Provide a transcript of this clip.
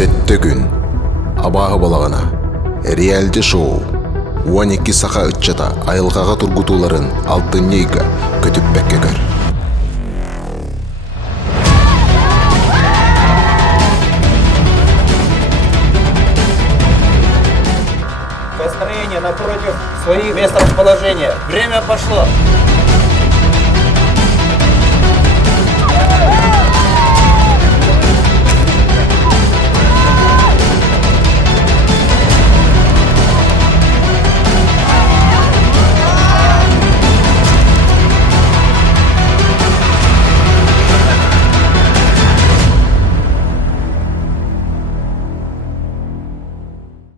Сетті күн. Абағы балағана. Реалді шоу. 12 сақа үтчата айылғаға тұргутуларын алтын нейка көтіп бәккегір. Построение напротив своих мест расположения. Время пошло.